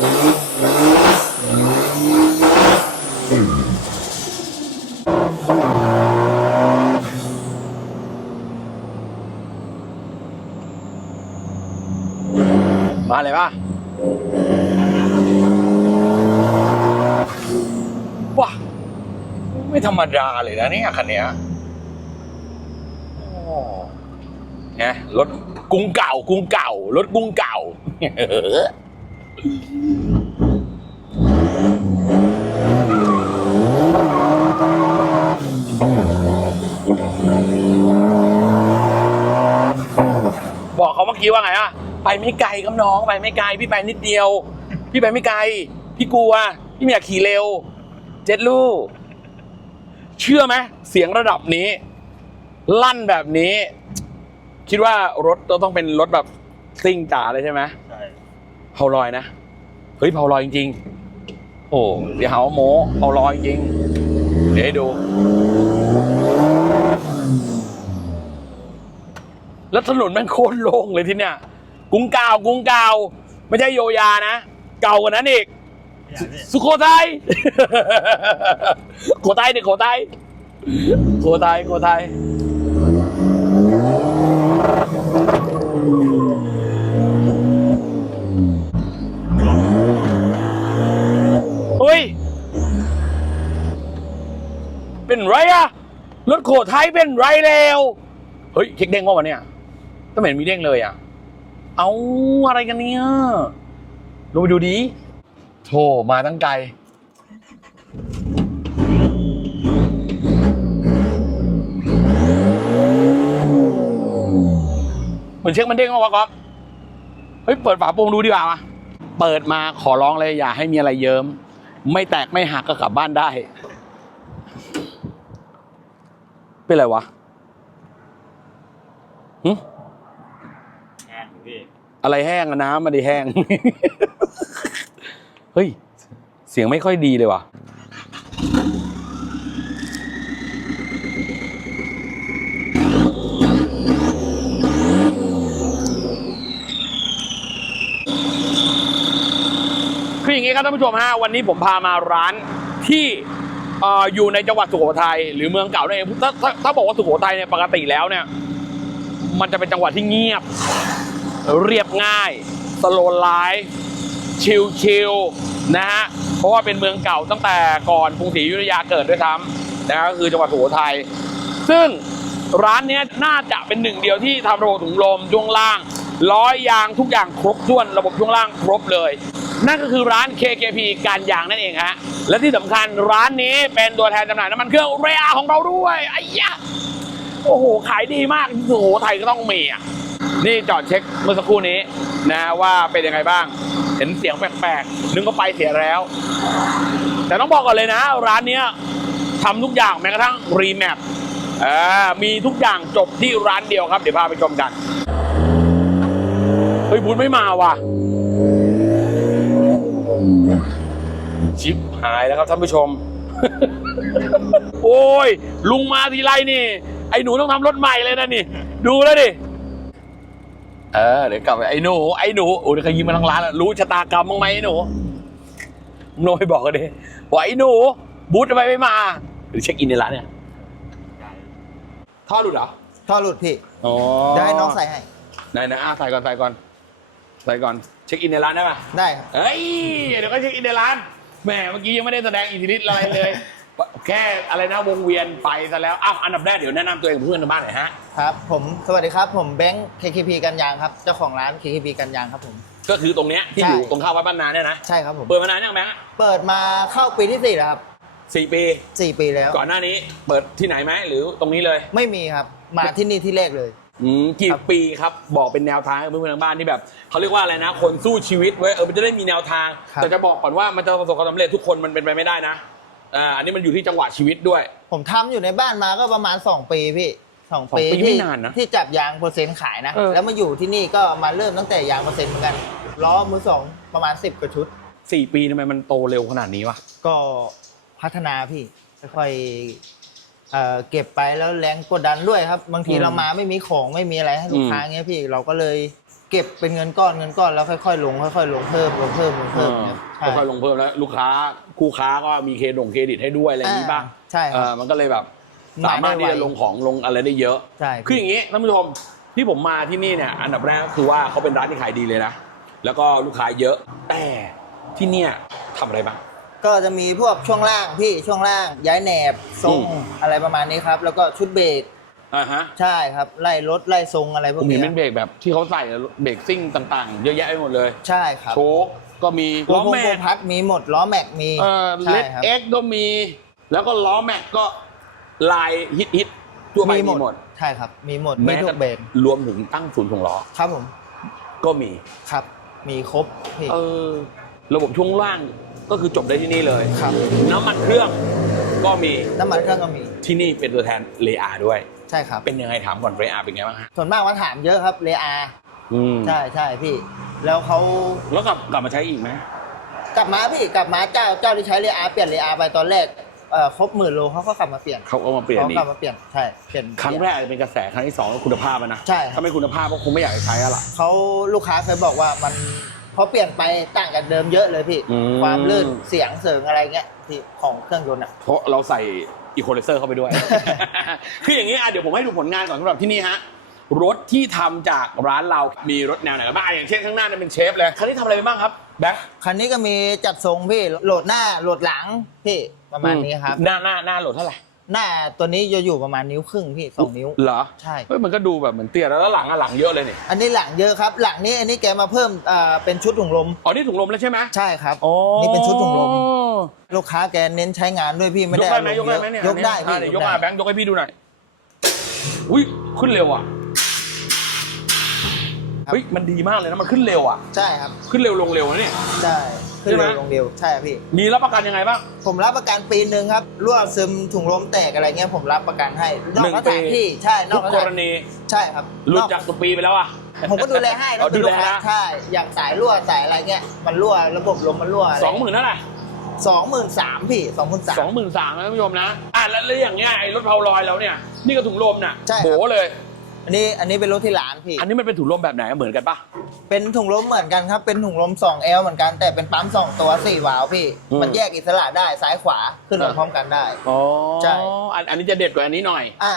มาเลยป่ะว้าไม่ธรรมดาเลยนะเนี่ยคันเนี้ยเนี่ยรถกรุงเก่ากรุงเก่า รถกรุงเก่า บอกเขาเมื่อกี้ว่าไงอะไปไม่ไกลครับน้องไปไม่ไกลพี่ไปนิดเดียว พี่ไปไม่ไกล พี่กลัว พี่ไม่อยากขี่เร็ว เจ็ดลูกเชื่อไหมเสียงระดับนี้ ลั่นแบบนี้ คิดว่ารถต้องเป็นรถแบบซิ่งจ๋าเลยใช่ไหม ผาลอยนะ เฮ้ยเผาลอยจริงๆ โอ้เดี๋ยวหาว่าโม้เผาลอยจริง เดี๋ยวให้ดู แล้วถนนแม่งโคตรโล่งเลยที่เนี่ยกรุงเก่ากรุงเก่าไม่ใช่โยยานะ เก่ากว่านั้นอีกอย่างนี้สุโขทัยโขทัยเนี่ยโขทัยโขทัยโขทัยเฮ้ย เป็นไรอะรถโขทัยเป็นไรแล้วเฮ้ยเช็คเด้งว่าวันเนี่ยก็ไม่เห็นมีเด้งเลยอะเอาอะไรกันเนี่ยลงไปดูดีโธ่มาตั้งไกลเหมือนเช็คมันเด้งมาวะก๊อฟเฮ้ยเปิดฝาโปรงดูดีกว่าวะเปิดมาขอร้องเลยอย่าให้มีอะไรเยิ้ม ไม่แตกไม่หักก็กลับบ้านได้ เป็นไรวะหึแห้งพี่อะไรแห้งอะน้ำมันดีแห้ง เฮ้ย เสียงไม่ค่อยดีเลยว่ะ คืออย่างนี้ครับท่านผู้ชมฮะวันนี้ผมพามาร้านที่เอยู่ในจังหวัดสุโขทัยหรือเมืองเก่านั่นเองถ้าถ้าถ้าบอกว่าสุโขทัยเนี่ยปกติแล้วเนี่ย มันจะเป็นจังหวัดที่เงียบ เรียบง่ายสโลไลฟ์ชิลๆนะฮะเพราะว่าเป็นเมืองเก่าตั้งแต่ก่อนกรุงศรีอยุธยาเกิดด้วยซ้ำนะก็คือจังหวัดสุโขทัยซึ่งร้านนี้น่าจะเป็นหนึ่งเดียวที่ทำระบบถุงลมช่วงล่างล้อยางทุกอย่างครบถ้วนระบบช่วงล่างครบเลย นั่นก็คือร้าน KKP การยางนั่นเองฮะและที่สำคัญร้านนี้เป็นตัวแทนจำหน่ายน้ำมันเครื่องเรียของเราด้วยไอ้ยะโอ้โหขายดีมากสุโขทัยก็ต้องมีอะนี่จอดเช็คเมื่อสักครู่นี้นะว่าเป็นยังไงบ้าง เห็นเสียงแปลกๆ นึกว่าไปเสียแล้ว แต่ต้องบอกก่อนเลยนะ ร้านเนี้ยทำทุกอย่างแม้กระทั่งรีแมปมีทุกอย่างจบที่ร้านเดียวครับ เดี๋ยวพาไปชมกัน เฮ้ยบุญไม่มาว่ะ ชิปหายแล้วครับท่านผู้ชม โอ้ย ลุงมาทีไรนี่ ไอ้หนูต้องทำรถใหม่เลยนะนี่ ดูแล้วดิ เออ เดี๋ยวกลับไปไอ้หนู ไอ้หนู โอ้ยเคยยิ้มมาทั้งร้านแล้วรู้ชะตากรรมบ้างไหมไอ้หนูโน้ยบอกกันดิว่าไอ้หนู บูธทำไมไม่มา หรือเช็คอินในร้านเนี่ยท่อหลุดเหรอ ท่อหลุดพี่อ๋อได้น้องใส่ให้ ไหนไหนอะใส่ก่อนใส่ก่อนใส่ก่อน เช็คอินในร้านได้ปะได้ครับ เฮ้ย เดี๋ยวก็เช็คอินในร้าน แหมเมื่อกี้ยังไม่ได้แสดงอิทธิฤทธิ์อะไรเลย แค่อะไรนะวงเวียนไปซะแล้วอ้าวอันดับแรกเดี๋ยวแนะนำตัวเองกับเพื่อนในบ้านหน่อยฮะ ครับผมสวัสดีครับผมแบงค์ KKP กันยางครับเจ้าของร้าน KKP กันยางครับผม ก็คือตรงเนี้ยที่ใช่ อยู่ตรงข้าววัดบ้านนาเนี่ยนะใช่ครับผมเปิดมานานยังแบงค์อะเปิดมาเข้าปีที่สี่แล้วครับสี่ปี สี่ปีแล้ว ก่อนหน้านี้เปิดที่ไหนไหมหรือตรงนี้เลย ไม่มีครับ มาที่นี่ที่แรกเลย อืมกี่ครับปีครับบอกเป็นแนวทางให้เพื่อนๆทางบ้านที่แบบเขาเรียกว่าอะไรนะ คนสู้ชีวิตไว้ยเออมันจะได้มีแนวทาง ครับ แต่จะบอกก่อนว่ามันจะประสบความสำเร็จทุกคนมันเป็นไปไม่ได้นะอ่าอันนี้มันอยู่ที่จังหวะชีวิตด้วย ผมทำอยู่ในบ้านมาก็ประมาณ 2 ปีพี่สองสองปีปีไม่ที่นานนะที่จับยางเปอร์เซ็นต์ขายนะ เออ แล้วมาอยู่ที่นี่ก็มาเริ่มตั้งแต่ยางเปอร์เซ็นต์เหมือนกันล้อมือสองประมาณ 10กว่าชุด สี่ปีทำไมมันโตเร็วขนาดนี้วะก็พัฒนาพี่ค่อยๆ เอ่อเก็บไปแล้วแรงกดดันด้วยครับ บางทีอืมเรามาไม่มีของไม่มีอะไรให้ลูกค้าเงี้ยพี่เราก็เลยเก็บเป็นเงินก้อนเงินก้อนแล้วค่อยๆลงค่อยๆลงเพิ่มลงเพิ่มลงเพิ่มเนี่ยใช่ ค่อยๆลงเพิ่มแล้วลูกค้าคู่ค้าก็มีเครดงเครดิตให้ด้วยอะไรอย่างนี้ป่ะอ่าใช่ครับเออมันก็เลยแบบหมายสามารถที่ได้จะไวลงของลงอะไรได้เยอะใช่คืออย่างนี้ท่านผู้ชมที่ผมมาที่นี่เนี่ยอันดับแรกก็คือว่าเขาเป็นร้านที่ขายดีเลยนะแล้วก็ลูกค้าเยอะแต่ที่เนี่ยทำอะไรบ้าง ก็จะมีพวกช่วงล่างพี่ช่วงล่างย้ายแหนบทรงอืม อะไรประมาณนี้ครับ แล้วก็ชุดเบรกอ่าฮะใช่ครับไล่รถไล่ทรงอะไรพวผกมเห็นนี้เป็นเบรกแบบที่เขาใส่เบรกซิ่งต่างๆ เยอะแยะไปหมดเลย ใช่ครับโชคก็มีล้ล้ออแม็แม็กกพัดมีหมดล้อแม็กมีเออใช่เลดครับ เอ็กก็มี แล้วก็ล้อแม็กก็ลายฮิตฮิตๆทั่วไปมีหมดใช่ครับ มีหมดมีแม้ทุแต่กเบรกรวมถึงตั้งศูนย์ของล้อครับผมก็มี ครับ มีครบพี่เออระบบช่วงล่าง ก็คือจบได้ที่นี่เลยครับ น้ำมันเครื่องก็มีน้ำมันเครื่องก็มี ที่นี่เป็นตัวแทนเลอาด้วย ใช่ครับ เป็นยังไงถามก่อนเลอาเป็นไงบ้างฮะส่วนมากมาถามเยอะครับเลอาอืมใช่ใช่พี่ แล้วเขาแล้วกลับกลับมาใช้อีกไหมกลับมาพี่กลับมาเจ้าเจ้าที่ใช้เลอาเปลี่ยนเลอาไปตอนแรกเอ่อครบหมื่นโลเขาก็กลับมาเปลี่ยนเขาก็มาเปลี่ยนเขาอีกลับกมาเปลี่ยนใช่เปลี่ยน ครั้งแรกอาจจะเป็นกระแสครั้งที่สองก็คุณภาพอะนะใช่ครับ ถ้าไม่คุณภาพก็คงไม่อยากจะใช้อะล่ะ เขาลูกค้าเคยบอกว่ามัน เขาเปลี่ยนไปต่างจากเดิมเยอะเลยพี่ อืม ความลื่นเสียงเสริงอะไรเงี้ยที่ของเครื่องยนต์อะ เพราะเราใส่อีโคเลเซอร์เข้าไปด้วย คืออย่างนี้อะเดี๋ยวผมให้ดูผลงานก่อนสำหรับที่นี่ฮะ รถที่ทำจากร้านเรามีรถแนวไหนกันบ้างอะอย่างเช่นข้างหน้าเนี่ยเป็นเชฟเลยคันนี้ทำอะไรไปบ้างครับแบ็คคันนี้ก็มีจัดทรงพี่โหลดหน้าโหลดหลังพี่ประมาณนี้ครับ หน้าหน้าหน้าโหลดเท่าไหร่ หน้าตัวนี้จะอยู่ประมาณนิ้วครึ่งพี่สองนิ้ว เหรอใช่ เฮ้ยมันก็ดูแบบเหมือนเตี้ยแล้วแล้วหลังอะหลังเยอะเลยนี่อันนี้หลังเยอะครับ หลังนี้อันนี้แกมาเพิ่มอ่าเป็นชุดถุงลม อ๋อนี่ถุงลมแล้วใช่ไหมใช่ครับอ๋อนี่เป็นชุดถุงลม ลูกค้าแกเน้นใช้งานด้วยพี่ไม่ยได้กได้ไหมอารยมกณ์ได้เยไหมอะเนี่ยยกได้อะพี่เดี๋ยวยกมาแบงค์ยกให้พี่ดูหน่อยอุ้ยขึ้นเร็วอะเฮ้ยมันดีมากเลยนะมันขึ้นเร็วอะ ใช่ครับ ขึ้นเร็วลงเร็วนะเนี่ย ใช่ ขึ้นใช่ไหม เร็วลงเร็วใช่ครับพี่ มีรับประกันยังไงบ้าง ผมรับประกันปีหนึ่งครับรั่วซึมถุงลมแตกอะไรเงี้ยผมรับประกันให้นอกหนึ่งสถานที่ใช่นทุอกกสกถารนณีใช่ครับหลุดนอกจากตัวปีไปแล้วอะ ผมก็ดูแลให้อ๋อนะคือลูกค้าดูแลนะ ใช่อย่างสายรั่วสายอะไรเงี้ยมันรั่วระบบลมมันรั่วอะไรสองหมื่นเท่าไหร่สองหมื่นสามพี่สองหมื่นสามสองหมื่นสามนะท่านผู้ชมนะ อะแล้วแล้วอย่างเงี้ยไอ้รถเพาลอยแล้วเนี่ย นี่ก็ถุงลมน่ะใช่ครับโบเลย อันนี้อันนี้เป็นรถที่ร้านพี่อันนี้มันเป็นถุงลมแบบไหนเหมือนกันปะ เป็นถุงลมเหมือนกันครับ เป็นถุงลม 2L เหมือนกัน แต่เป็นปั๊ม 2 ตัว 4 วาล์วพี่ อืม มันแยกอิสระได้ซ้ายขวาขึ้นมาอะพร้อมกันได้ อ๋อใช่ อันอันนี้จะเด็ดกว่าอันนี้หน่อย อ่า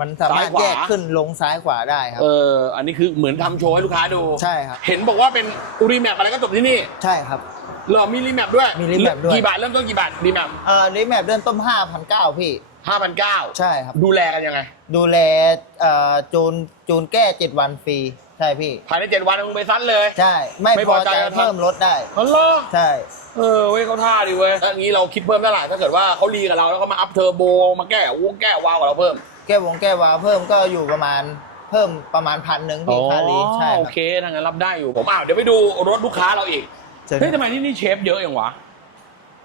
มันสามารถซ้ายขวา แยกขึ้นลงซ้ายขวาได้ครับ เอออันนี้คือเหมือนทำโชว์ให้ลูกค้าดู ใช่ครับ เห็นบอกว่าเป็นรีแมปอะไรก็จบที่นี่ใช่ครับ เหรอมีรีแมปด้วยมี remap ด้วย กี่บาทเริ่มต้นกี่บาทรีแมปเอ่อรีแมปเดินต้ม5,900พี่ ห้าพันเก้าใช่ครับ ดูแลกันยังไง ดูแลเอ่อจูนจูนแก้ 7 วันฟรี ใช่พี่ ภายในเจ็ดวันมึงไปซัดเลย ใช่ ไม่ไม่พพออใจใจก็ทำ เพิ่มลดได้อ๋อเหรอใช่ เออเว้ยเขาท่าดิเว้ยถ้าอย่างนี้เราคิดเพิ่มเท่าไหร่ถ้าเกิดว่าเขารีกับเราแล้วก็มาอัพเทอร์โบมาแก้วงแก้วาวกับเราเพิ่มแก้วงแก้วาล์วเพิ่มก็อยู่ประมาณเพิ่มประมาณพันหนึ่งพี่ค่ารีใช่คโอรับเคทางนั้นรับได้อยู่ผมอ้าวเดี๋ยวไปดูรถลูกค้าเราอีกเชิญเฮ้ยทำไมที่นี่เชฟเยอะอย่างวะ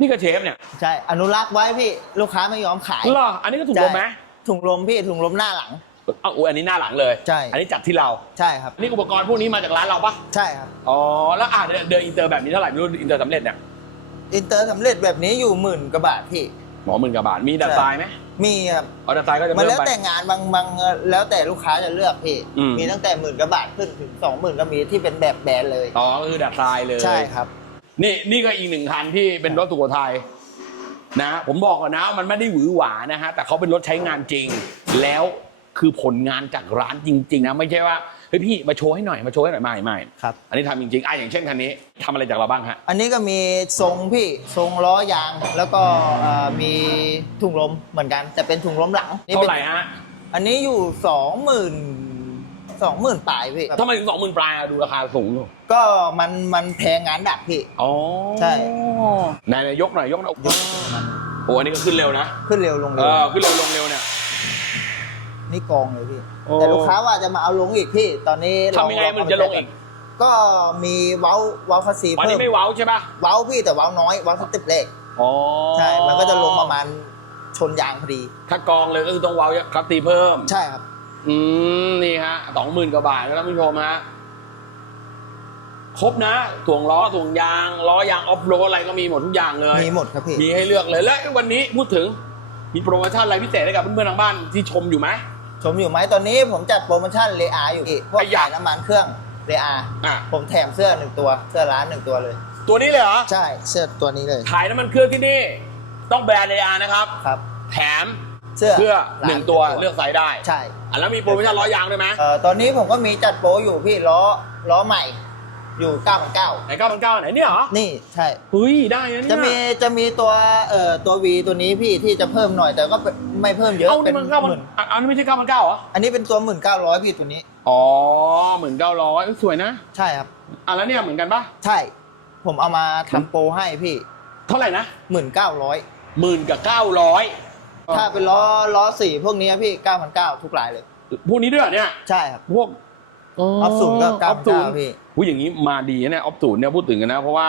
นี่ก็เชฟเนี่ยใช่อนุรักษ์ไว้พี่ลูกค้าไม่ยอมขายเหรออันนี้ก็ถูกลมไหมถุงลมพี่ถุงลมหน้าหลัง อ้าวอุ๊ยอันนี้หน้าหลังเลยใช่ อันนี้จัดที่เรา ใช่ครับ นี่อุปกรณ์พวกนี้มาจากร้านเราปะใช่ครับ อ๋อ แล้วอะเดินเดินอินเตอร์แบบนี้เท่าไหร่ไม่รู้อินเตอร์สำเร็จเนี่ยอินเตอร์สำเร็จแบบนี้อยู่หมื่นกว่าบาทพี่หมอหมื่นกว่าบาท มีดัดใช่ทรายไหมมีครับ เอาดัดทรายก็จะมันเพิ่มแล้วไป แต่งานบางบางแล้วแต่ลูกค้าจะเลือกพี่ อืม มีตั้งแต่หมื่นกว่าบาทขึ้นถึงสองหมื่นก็มีที่เป็นแบบแบรนด์เลย อ๋อก็คือดัดทรายเลย ใช่ครับ นี่นี่ก็อีกหนึ่งคันที่เป็นรถสุโขทัยนะ ผมบอกก่อนนะว่ามันไม่ได้หวือหวานะฮะแต่เขาเป็นรถใช้งานจริง แล้ว คือผลงานจากร้านจริงๆนะไม่ใช่ว่าเฮ้ยพี่มาโชว์ให้หน่อยมาโชว์ให้หน่อยไม่ไม่ครับ อันนี้ทำจริงๆอะอย่างเช่นคันนี้ทำอะไรจากเราบ้างฮะอันนี้ก็มีทรงพี่ทรงล้อยาง แล้วก็เอ่อมีถุงลมเหมือนกัน แต่เป็นถุงลมหลังนี่เท่าป็นไหร่ฮะอันนี้อยู่สองหมื่นสองหมื่นปลายพี่ทำไมถึงสองหมื่นปลายอะดูราคาสูงอยู่ก็มันมันแพงงานดักพี่ อ๋อใช่ ไหนายยกหน่อยยกหน่อยยกโอ้อันนี้ก็ขึ้นเร็วนะ ขึ้นเร็วลงเอเร็วอขึ้นเร็วลงเร็วเนี่ย นี่กองเลยพี่ โอ้ แต่ลูกค้าว่าจะมาเอาลงอีกพี่ ตอนนี้เราทำยังไงมันจะลงอีกก็มีเว้าเว้าคาซีอันเพิ่นี้มไม่เว้าใช่ป่ะเว้าพี่แต่เว้าน้อยเว้าสเต็ปเล็กอ๋อใช่ มันก็จะลงประมาณชนยางพอดี ถ้ากองเลยก็คือต้องเว้าครับตีเพิ่ม ใช่ครับ อืมนี่ฮะสองหมื่นกว่าบาทนะท่านผู้ชมฮะครบนะถ่วงล้อถ่วงยางล้อยางออฟโรดอะไรก็มีหมดทุกอย่างเลย มีหมดครับพี่ มีให้เลือกเลยและวันนี้พูดถึงมีโปรโมชั่นอะไรพิเศษให้กับเพื่อนๆทางบ้านที่ชมอยู่ไหม ชมอยู่ไหมตอนนี้ผมจัดโปรโมชั่นเลอาอยู่อีกพวกไอ้ยะขายน้ำมันเครื่องเรอาอะ ผมแถมเสื้อหนึ่งตัว เสื้อร้านหนึ่งตัวเลย ตัวนี้เลยเหรอใช่เสื้อตัวนี้เลยขายน้ำมันเครื่องที่นี่ ต้องแบรนด์เออานะครับ ครับ แถมเสื้อเสื้อร้าหนึ่งตัวเลือกไซส์ได้ใช่ อะแล้วมีโปรโมชั่นล้อยางด้วยไหม เอ่อตอนนี้ผมก็มีจัดโปรอยู่พี่ล้อล้อใหม่ อยู่9 9 0 ไหนเก้าพันเก้าไหนเนี่ยเหรอ0นี่ใช่เฮ้ยได้นะเนี่ยจะมีจะมีตัวเอ่อตัว V ตัวนี้พี่ที่จะเพิ่มหน่อยแต่ก็ไม่เพิ่มเยอะเอาเป็นี่นมันเก้าพันหมื่นอะอันนี้ไม่ใช่เก้าพันเก้าเหรออันนี้เป็นตัวหมื่นเก้าร้อยพี่ตัวนี้ อ๋อหมื่นเก้าร้อยสวยนะใช่ครับ อะแล้วเนี่ยเหมือนกันปะใช่ ผมเอามาทำโปรให้พี่ เท่าไหร่นะหมื่นเก้าร้อยหมื่นกับเก้าร้อยถ้าเป็นล้อล้อสี่พวกนี้พี่เก้าพันเก้าทุกรายเลย พวกนี้ด้วยเหรอเนี่ย ใช่ครับ พวก ออฟศูนย์ก็ออฟศูนย์99พี่ผู้อย่างนี้มาดีนะเนี่ยออฟศูนย์เนี่ยพูดถึงกันนะ เพราะว่า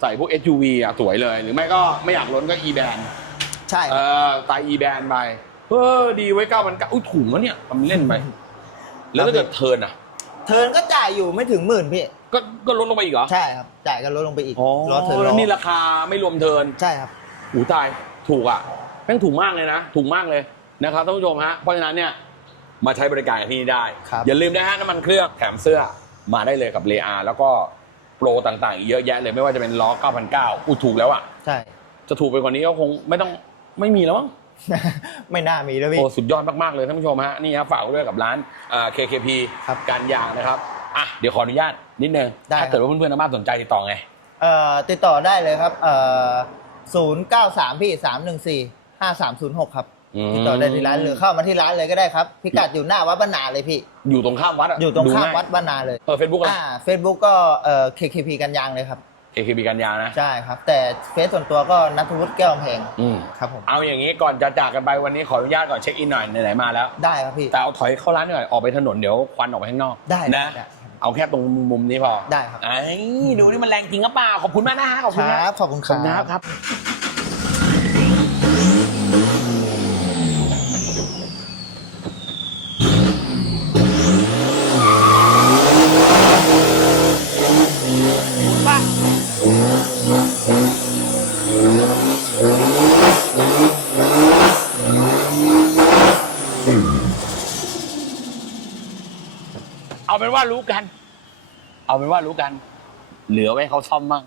ใส่พวก SUV อะสวยเลย หรือไม่ก็ไม่อยากล้นก็ e band ใช่เอครับอตาย e band ไปเออดีไว้เก้าพันเก้าอุ้ยถุงแล้วเนี่ยทำเล่นไป แล้วถ้าเกิดเทิร์นอะ เทิร์นก็จ่ายอยู่ไม่ถึงหมื่นพี่ก็ก็ลดลงไปอีกเหรอใช่ครับจ่ายก็ลดลงไปอีกอ๋อล้อเทิร์นแล้วล้อนี่ราคาไม่รวมเทิร์นใช่ครับหูตายถูกอะแม่งถูกมากเลยนะ ถูกมากเลยนะครับท่านผู้ชมฮะเพราะฉะนั้นเนี่ย มาใช้บริการกับที่นี่ได้ ครับ อย่าลืมนะฮะน้ำมันเครื่องแถมเสื้อมาได้เลยกับเลอาแล้วก็โปรต่างๆอีกเยอะแยะเลยไม่ว่าจะเป็นล้อ 9,900อู้ถูกแล้วอะ ใช่ จะถูกไปกว่านี้ก็คงไม่ต้องไม่มีแล้วมั้ง ไม่น่ามีแล้วพี่ โอ้สุดยอดมาก ๆ เลยท่านผู้ชมฮะนี่ครับฝากไว้ด้วยกับร้านเอ่อ KKP ครับการยางนะครับอะเดี๋ยวขออนุญาตนิดนึงได้ถ้าเกิดว่าเพื่อนๆทางบ้านสนใจติดต่อไง เอ่อติดต่อได้เลยครับเอ่อศูนย์เก้าสามพี่สามหนึ่งสี่ห้าสามศูนย์หกครับอืม ติดต่อได้ที่ร้านหรือเข้ามาที่ร้านเลยก็ได้ครับพิกัดอยู่หน้าวัดบ้านนาเลยพี่ อยู่ตรงข้ามวัดะอยู่ตรงข้ามง่ยวัดบ้านนาเลยเออเฟซบุ๊กอะไรอ่าเฟซบุ๊กก็เอ่อ KKP กันยางเลยครับ KKP การยางนะใช่ครับ แต่เฟซส่วนตัวก็นัทวุฒิแก้วกำแพงอืมครับผมเอาอย่างนี้ก่อนจะจากกันไปวันนี้ขออนุญาตก่อนเช็คอินหน่อยไหนๆมาแล้ว ได้ครับพี่ แต่เอาถอยเข้าร้านหน่อยออกไปถนนเดี๋ยวควันออกไปข้างนอกได้นะได้เอาแค่ตรงมุมนี้พอได้ครับไอ้ดูนี่มันแรงจริงหรือเปล่าขอบคุณมากนะฮะขอบคคุณรันะบขอบคุณขคอบคุณรันะบครับ เอาเป็นว่ารู้กัน เหลือไว้เขาซ่อมบ้าง